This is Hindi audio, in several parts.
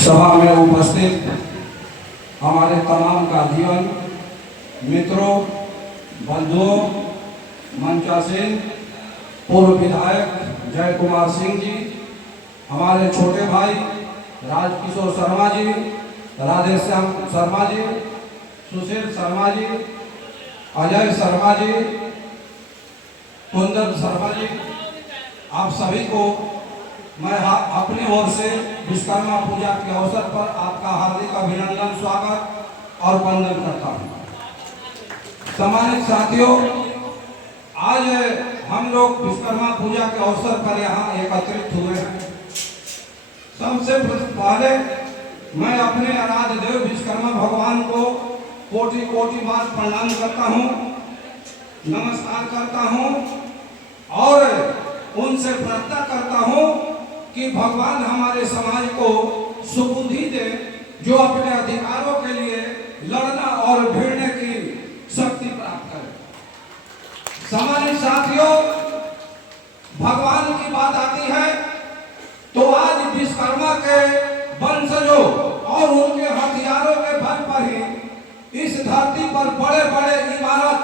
सभा में उपस्थित हमारे तमाम गार्जियन मित्रों, बंधुओं, मंचासीन, पूर्व विधायक जय कुमार सिंह जी, हमारे छोटे भाई राजकिशोर शर्मा जी, राधेश्याम शर्मा जी, सुशील शर्मा जी, अजय शर्मा जी, कुंदन शर्मा जी, आप सभी को मैं अपनी ओर से विश्वकर्मा पूजा के अवसर पर आपका हार्दिक अभिनंदन, स्वागत और वंदन करता हूँ। सम्मानित साथियों, आज हम लोग विश्वकर्मा पूजा के अवसर पर यहाँ एकत्रित हुए हैं। सबसे पहले मैं अपने आराध्य देव विश्वकर्मा भगवान को कोटि कोटि बार प्रणाम करता हूँ, नमस्कार करता हूँ और उनसे प्रार्थना करता हूँ कि भगवान हमारे समाज को सुबुद्धि दे, जो अपने अधिकारों के लिए लड़ना और भिड़ने की शक्ति प्राप्त करे। सम्मानित साथियों, भगवान की बात आती है तो आज विश्वकर्मा के वंशजों और उनके हथियारों के बल पर ही इस धरती पर बड़े बड़े इमारत,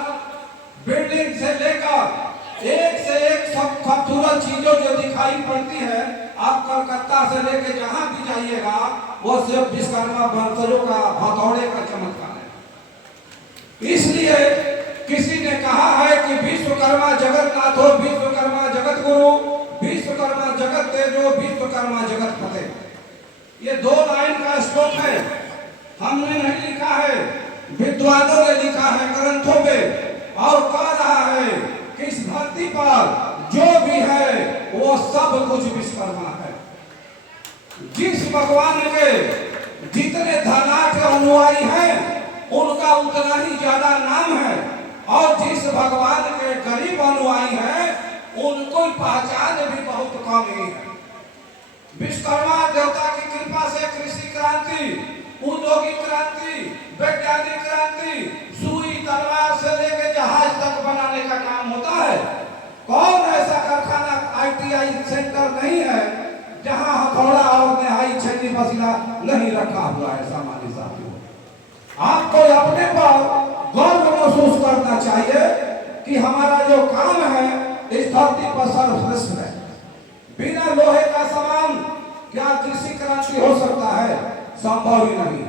बिल्डिंग से लेकर एक से एक सब खूबसूरत चीजों जो दिखाई पड़ती है, आप कलकत्ता से लेके जहां भी जाइएगा वो सिर्फ विश्वकर्मा वंशजों का हथौड़े का चमत्कार है। इसलिए किसी ने कहा है कि विश्वकर्मा जगन्नाथ हो, विश्वकर्मा जगत गुरु, विश्वकर्मा जगत तेजो, विश्वकर्मा जगत फतेह। ये दो लाइन का श्लोक है, हमने नहीं लिखा है, विद्वानों ने लिखा है ग्रंथों में, और कह रहा है कि इस धरती पर जो भी है वो सब कुछ विश्वकर्मा है। जिस भगवान के जितने धनाढ़ अनुयायी हैं उनका उतना ही ज्यादा नाम है, और जिस भगवान के गरीब अनुयायी हैं उनको पहचान भी बहुत कम ही है। विश्वकर्मा देवता की कृपा से कृषि क्रांति, औद्योगिक क्रांति, वैज्ञानिक क्रांति, सुई तलवार से लेकर जहाज तक बनाने का काम होता है। कौन ऐसा कारखाना, ITI सेंटर नहीं है जहां हथौड़ा और निहाई छेनी मशीला नहीं रखा हुआ है। सामान्य साथियों, आपको अपने पर गर्व महसूस करना चाहिए कि हमारा जो काम है इस धरती पर सर्वश्रेष्ठ है। बिना लोहे का सामान क्या कृषि क्रांति हो सकता है? संभव ही नहीं।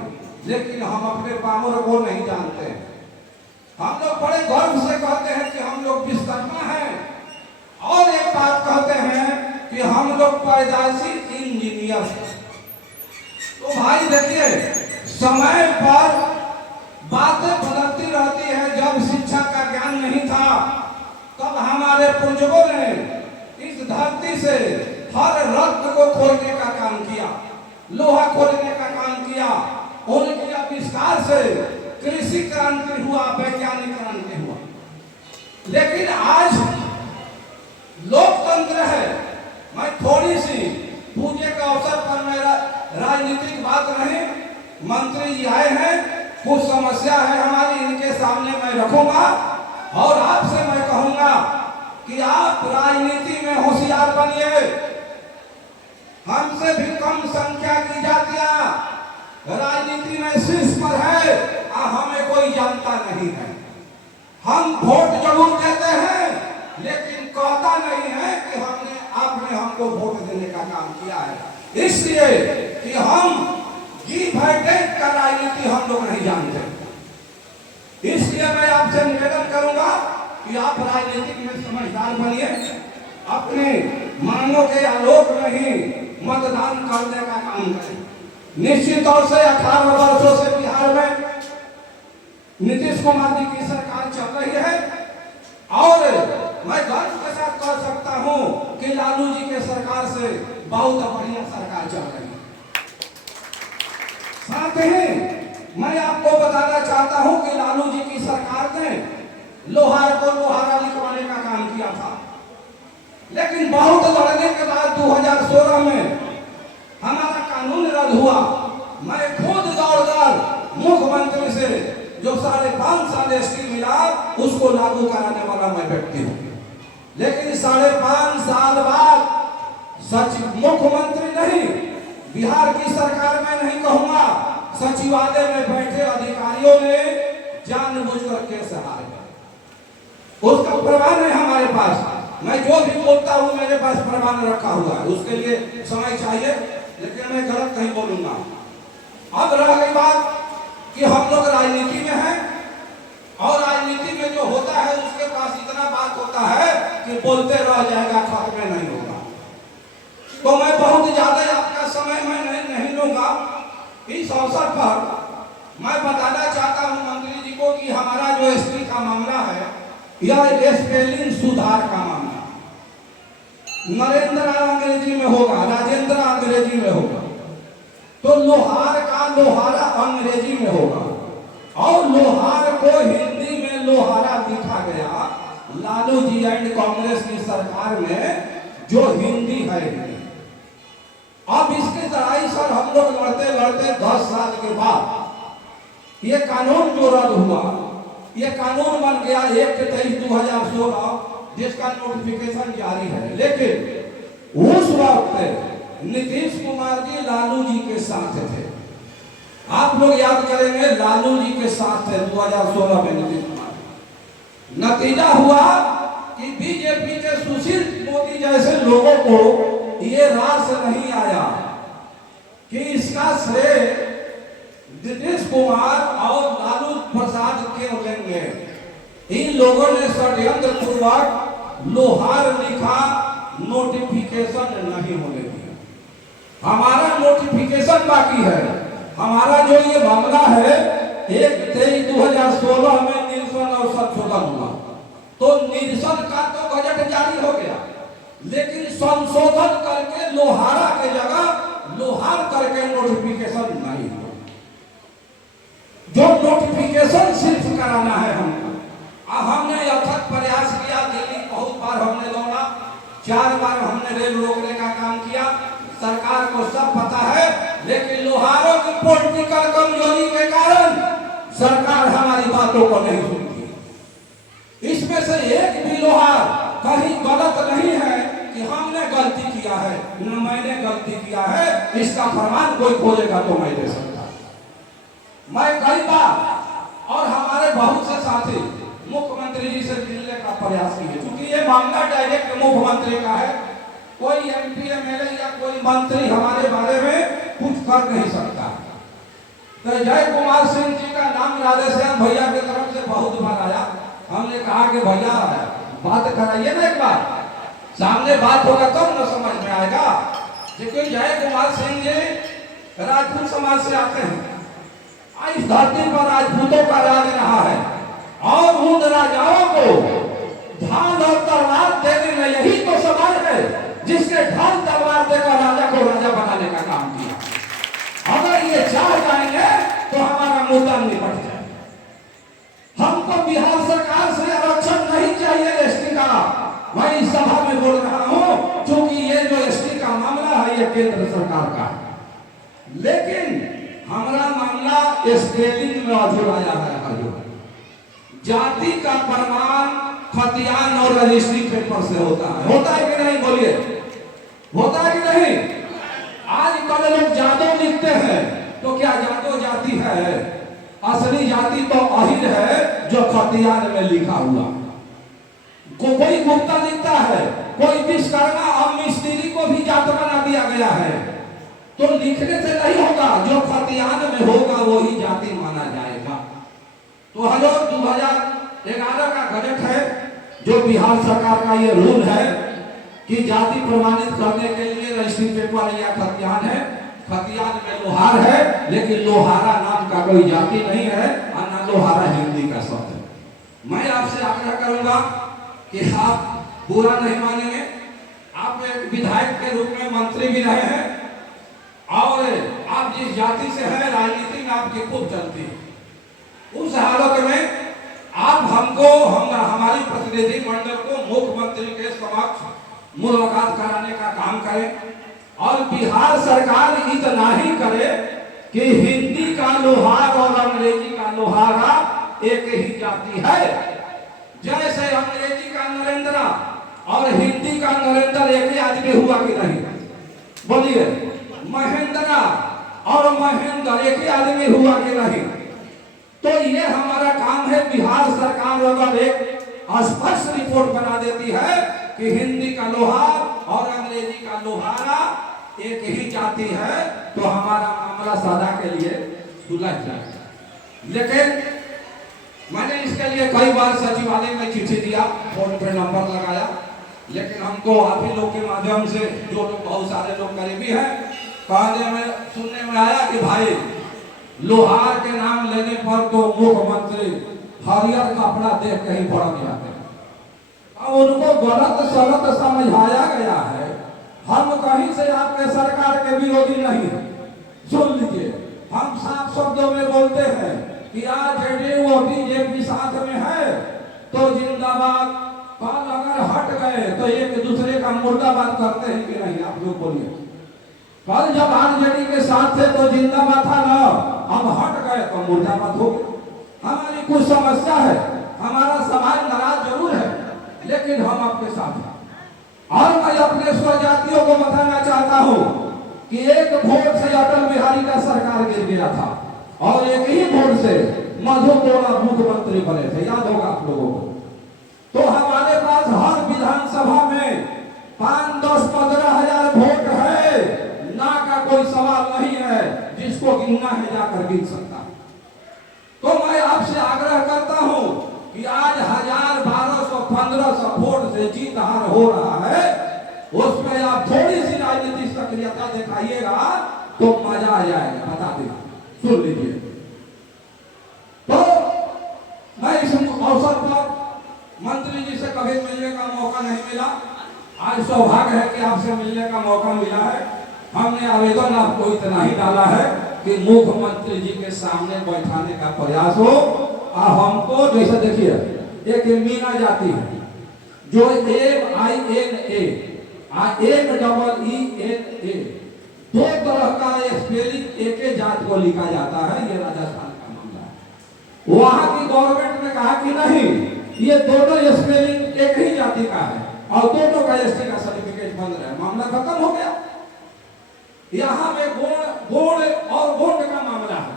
लेकिन हम अपने पामर को नहीं जानते हैं। हम लोग बड़े गर्व से कहते हैं कि हम लोग विश्वकर्मा हैं, और एक बात कहते हैं कि हम लोग पैदाइशी इंजीनियर हैं। तो भाई देखिए, समय पर बातें बदलती रहती है। जब शिक्षा का ज्ञान नहीं था तब हमारे पूर्वजों ने इस धरती से हर रत्न को खोलने का काम किया, लोहा खोलने का काम किया। उनके आविष्कार से कृषि क्रांति हुआ, वैज्ञानिक क्रांति हुआ। लेकिन आज लोकतंत्र है। मैं थोड़ी सी पूजे के अवसर पर मेरा राजनीतिक बात नहीं, मंत्री जी आए हैं, कुछ समस्या है हमारी, इनके सामने मैं रखूंगा और आपसे मैं कहूंगा कि आप राजनीति में होशियार बनिए। हमसे भी कम संख्या की जातियां राजनीति में शीर्ष पर है, हमें कोई जानता नहीं है। हम वोट जरूर देते हैं, लेकिन कहता नहीं है कि आपने हमको वोट देने का काम किया है। इसलिए कि हम गिव एंड टेक का राजनीति हम लोग नहीं जानते। इसलिए मैं आपसे निवेदन करूंगा कि आप राजनीतिक में समझदार बनिए, अपने मांगों के आलोक में ही मतदान करने का काम करें। निश्चित तौर से 18 वर्षों से बिहार में नीतीश कुमार जी की सरकार चल रही है, और मैं गर्व के साथ कह सकता हूं कि लालू जी के सरकार से बहुत बढ़िया सरकार चल रही है। साथ ही मैं आपको बताना चाहता हूं कि लालू जी की सरकार ने लोहार को लोहारा लिखवाने का काम किया था, लेकिन बहुत लड़ने के बाद 2016 में हमारा कानून रद्द हुआ। मैं खुद दौड़कर मुख्यमंत्री से जो 5.5 साल एसटी मिला उसको लागू कराने वाला मैं व्यक्ति हूँ। लेकिन 5.5 साल बाद सचिव मुख्यमंत्री नहीं, बिहार की सरकार में नहीं कहूंगा, सचिवालय में बैठे अधिकारियों ने जानबूझकर केस हार गए। उसका प्रमाण है हमारे पास। मैं जो भी बोलता हूँ मेरे पास प्रमाण रखा हुआ है, उसके लिए समय चाहिए, लेकिन मैं गलत नहीं बोलूंगा। अब रह गई बात कि हम लोग राजनीति में हैं और राजनीति में जो होता है उसके पास इतना बात होता है कि बोलते रह जाएगा, खत्म नहीं होगा। तो मैं बहुत ज्यादा आपका समय मैं नहीं लूंगा। इस अवसर पर मैं बताना चाहता हूं मंत्री जी को कि हमारा जो एसटी का मामला है यह स्पेलिंग सुधार का मामला, नरेंद्र अंग्रेजी में होगा, राजेंद्र अंग्रेजी में होगा, तो लोहार का लोहारा अंग्रेजी में होगा और लोहार को हिंदी में लोहारा लिखा गया लालू जी एंड कांग्रेस की सरकार में, जो हिंदी है। अब इसकी लड़ाई सर हम लोग लड़ते लड़ते 10 साल के बाद ये कानून जो रद्द हुआ, ये कानून बन गया 1/23/2016, जिसका नोटिफिकेशन जारी है। लेकिन उस वक्त नीतीश कुमार जी लालू जी के साथ थे। आप लोग याद करेंगे, लालू जी के साथ थे 2016 में नीतीश कुमार। नतीजा हुआ कि बीजेपी के सुशील मोदी जैसे लोगों को ये रास नहीं आया कि इसका श्रेय नीतीश कुमार और लालू प्रसाद क्यों लेंगे। इन लोगों ने षड्यंत्र पूर्वक लोहार लिखा, नोटिफिकेशन नहीं होने दिया। हमारा नोटिफिकेशन बाकी है। हमारा जो ये मामला है 1/23/2016 में निरसन और संशोधन हुआ, तो निरसन का तो बजट जारी हो गया, लेकिन संशोधन करके लोहारा के जगह लोहार करके नोटिफिकेशन नहीं हुआ। जो नोटिफिकेशन सिर्फ कराना है हमको। हमने अथक प्रयास किया, दिल्ली बहुत बार हमने दौड़ा, 4 बार हमने रेल रोकने का काम किया, सरकार को सब पता है, लेकिन लोहारों की पॉलिटिकल कमजोरी के कारण सरकार हमारी बातों को नहीं सुनती। इसमें से एक भी लोहार कहीं गलत नहीं है कि हमने गलती किया है, न मैंने गलती किया है, इसका प्रमाण कोई खोजेगा तो मैं दे सकता। मैं कई बार और हमारे बहुत से साथी मुख्यमंत्री जी से मिलने का प्रयास किए, क्योंकि ये मामला डायरेक्ट मुख्यमंत्री का है। कोई एमपी एमएलए या कोई मंत्री हमारे बारे में कुछ कर नहीं सकता। तो जय कुमार सिंह जी का नाम राधेश्याम भैया की तरफ से बहुत बार आया। हमने कहा कि भैया बात कराइए ना, एक बार सामने बात होगा तब न समझ में आएगा। क्योंकि जय कुमार सिंह जी राजपूत समाज से आते हैं। इस धरती पर राजपूतों का राज रहा है और उन राजाओं को ढाल और तलवार देने में यही तो समाज है जिसने ढाल तलवार देकर राजा को राजा बनाने का काम किया। अगर ये चाह जाएंगे तो हमारा मुद्दा निपट जाए। हमको बिहार सरकार से आरक्षण नहीं चाहिए एसटी का। मैं इस सभा में बोल रहा हूं, क्योंकि ये जो एसटी का मामला है ये केंद्र सरकार का है, लेकिन हमारा मामला स्पेलिंग में अधूराया है। जाति का प्रमाण खतियान और रजिस्ट्री पेपर से होता है कि नहीं? बोलिए, होता है कि नहीं? आजकल लोग जादव लिखते हैं, तो क्या जादव जाति है? असली जाति तो अहिर है जो खतियान में लिखा हुआ। कोई गुप्ता लिखता है, कोई विश्वकर्मा और मिस्त्री को भी जात बना दिया गया है। तो लिखने से नहीं होगा, जो खतियान में होगा वही जाति माना जाएगा। तो हेलो 2011 का बजट है, जो बिहार सरकार का ये रूल है कि जाति प्रमाणित करने के लिए रजिस्ट्री पेपर या खतियान है। खतियान में लोहार है, लेकिन लोहारा नाम का कोई जाति नहीं है, और ना लोहारा हिंदी का शब्द है। मैं आपसे आग्रह करूंगा कि आप बुरा नहीं मानेंगे। आप एक विधायक के रूप में मंत्री भी रहे हैं और आप जिस जाति से हैं, राजनीति में आपकी खूब चलती है। उस हालत में आप हमको हमारी प्रतिनिधि मंडल को मुख्यमंत्री के समक्ष मुलाकात कराने का काम करें, और बिहार सरकार इतना ही करे कि हिंदी का लोहार और अंग्रेजी का लोहारा एक ही जाति है। जैसे अंग्रेजी का नरेंद्र और हिंदी का नरेंद्र एक ही आदमी हुआ कि नहीं? बोलिए, महेंद्रा और महेंद्र एक ही आदमी हुआ कि नहीं? तो ये हमारा काम है। बिहार सरकार अगर एक स्पष्ट रिपोर्ट बना देती है कि हिंदी का लोहार और अंग्रेजी का लोहारा एक ही जाति है, तो हमारा मामला सदा के लिए सुलझ जाएगा। लेकिन मैंने इसके लिए कई बार सचिवालय में चिट्ठी दिया, फोन पे नंबर लगाया, लेकिन हमको आप ही लोग के माध्यम से, जो लोग बहुत सारे लोग करीबी हैं, कहने में सुनने में आया कि भाई लोहार के नाम लेने पर तो मुख्यमंत्री हरियर कपड़ा देख के ही भड़क जाते हैं। अब उनको गलत सलत समझाया गया है। हम कहीं से आपके सरकार के विरोधी नहीं है। सुन लीजिए, हम साफ शब्दों में बोलते हैं कि आज जेडीयू और बीजेपी साथ में है तो जिंदाबाद। कल अगर हट गए तो एक दूसरे का मुर्दाबाद करते हैं कि नहीं? आप लोग बोलिए। कल जब आरजेडी के साथ थे तो जिंदाबाद था ना, अब हट गए तो मुर्दाबाद हो गया। हमारी कुछ समस्या है, हमारा समाज नाराज जरूर है, लेकिन हम आपके साथ हैं। और मैं अपने स्वजातियों को बताना चाहता हूं कि एक वोट से अटल बिहारी का सरकार गिर गया था और एक ही वोट से मधु कोड़ा मुख्यमंत्री बने थे, याद होगा आप लोगों को। तो हमारे पास हर विधानसभा में 5, 10, 15 हजार वोट है, ना का कोई सवाल नहीं है। जिसको गिनना है जाकर गिन सकता है। तो मैं आपसे आग्रह करता हूं कि आज 1000, 1200, 1500 वोट से जीत हार हो रहा है, उसमें आप थोड़ी सी राजनीतिक सक्रियता दिखाइएगा तो मजा आ जाएगा। बता दें, सुन लीजिए। तो मैं इस अवसर पर मंत्री जी से कभी मिलने का मौका नहीं मिला, आज सौभाग्य है कि आपसे मिलने का मौका मिला है। हमने आवेदन आपको इतना ही डाला है कि मुख्यमंत्री जी के सामने बैठाने का प्रयास हो। और हमको जैसे देखिए, एक मीना जाति है जो MINA NEENA, दो तरह का स्पेलिंग एक ही जात को लिखा जाता है। ये राजस्थान का मामला है। वहां की गवर्नमेंट ने कहा कि नहीं, ये दोनों स्पेलिंग एक ही जाति का है और दोनों का ST का सर्टिफिकेट बन रहा है। मामला खत्म हो गया। यहाँ में गोड़ और गोंड का मामला है,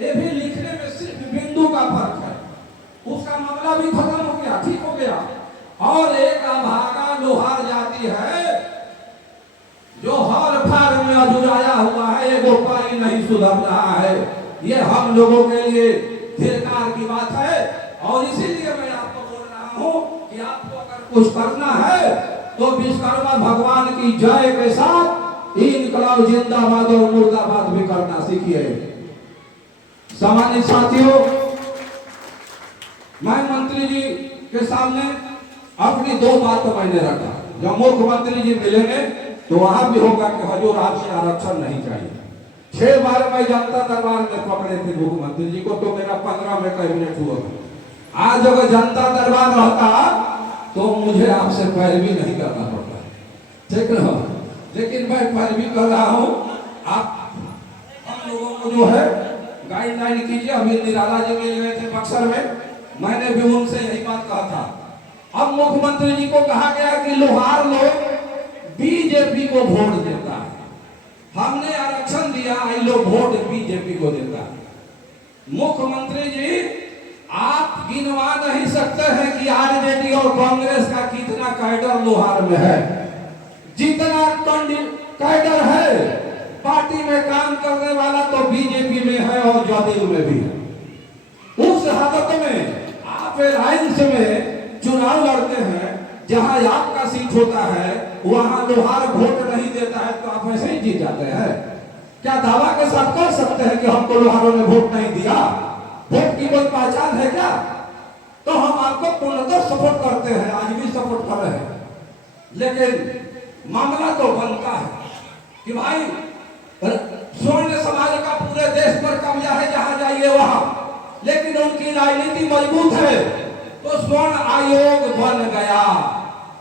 ये भी लिखने में सिर्फ बिंदु का फर्क है, उसका मामला भी खत्म हो गया, ठीक हो गया। और एक अभागा लोहार जाति है जो हर फार में अधूराया हुआ है, एगो पाई नहीं सुधर रहा है। ये हम लोगों के लिए धिक्कार की बात है। और इसीलिए मैं आपको बोल रहा हूँ कि आपको अगर कुछ करना है तो विश्वकर्मा भगवान की जय के साथ इनकलाब जिंदाबाद और मुर्दाबाद भी करना सीखिए। सामान्य साथियों, मैं मंत्री जी के सामने अपनी 2 बात मैंने रखा। जब मुख्यमंत्री जी मिलेंगे तो वहां भी होगा कि हजूर आपसे आरक्षण नहीं चाहिए। 6 बार मैं जनता दरबार में पकड़े थे मुख्यमंत्री जी को, तो मेरा 15 में कैबिनेट हुआ। आज अगर जनता दरबार रहता तो मुझे आपसे पैरवी नहीं करना पड़ता, ठीक ना? लेकिन मैं पैरवी कर रहा हूँ। आप हम लोगों को जो है गाइडलाइन कीजिए। अभी निराला जी मिल गए थे बक्सर में, मैंने भी उनसे यही बात कहा था। अब मुख्यमंत्री जी को कहा गया कि लोहार लोग बीजेपी को वोट देता है, हमने आरक्षण दिया, ये लोग वोट बीजेपी को देता है। मुख्यमंत्री जी, आप गिनवा नहीं सकते हैं कि आरजेडी और कांग्रेस का कितना कैडर लोहार में है। जितना कैडर है पार्टी में काम करने वाला तो बीजेपी में है और जदयू में भी है। उस हालत में आप एलायंस में चुनाव लड़ते हैं, जहां आपका सीट होता है वहां लोहार वोट नहीं देता है, तो आप ऐसे ही जीत जाते हैं। क्या दावा के साथ कह सकते हैं कि हमको लोहारों ने वोट नहीं दिया? वोट की कोई पहचान है क्या? तो हम आपको पूर्णतः सपोर्ट करते हैं, आज भी सपोर्ट कर रहे हैं। लेकिन मामला तो बनता है कि भाई स्वर्ण समाज का पूरे देश पर कब्जा है, जहां जाइए वहां, लेकिन उनकी राजनीति मजबूत है तो स्वर्ण आयोग बन गया।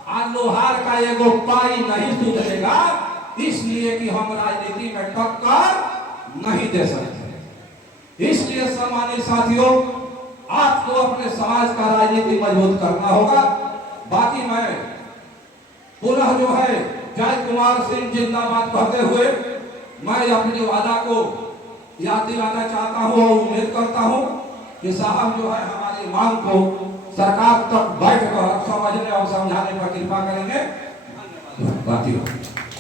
आज लोहार का एगो पाई नहीं सुधरेगा, इसलिए कि हम राजनीति में टक्कर नहीं दे सकते। इसलिए सम्मानित साथियों, आपको अपने समाज का राजनीति मजबूत करना होगा। बाकी मैं पुनः जो है जय कुमार सिंह जिंदाबाद कहते हुए मैं अपने वादा को याद दिलाना चाहता हूँ और उम्मीद करता हूँ कि साहब जो है हमारी मांग को सरकार तक बैठकर समझने और समझाने पर कृपा करेंगे। धन्यवाद।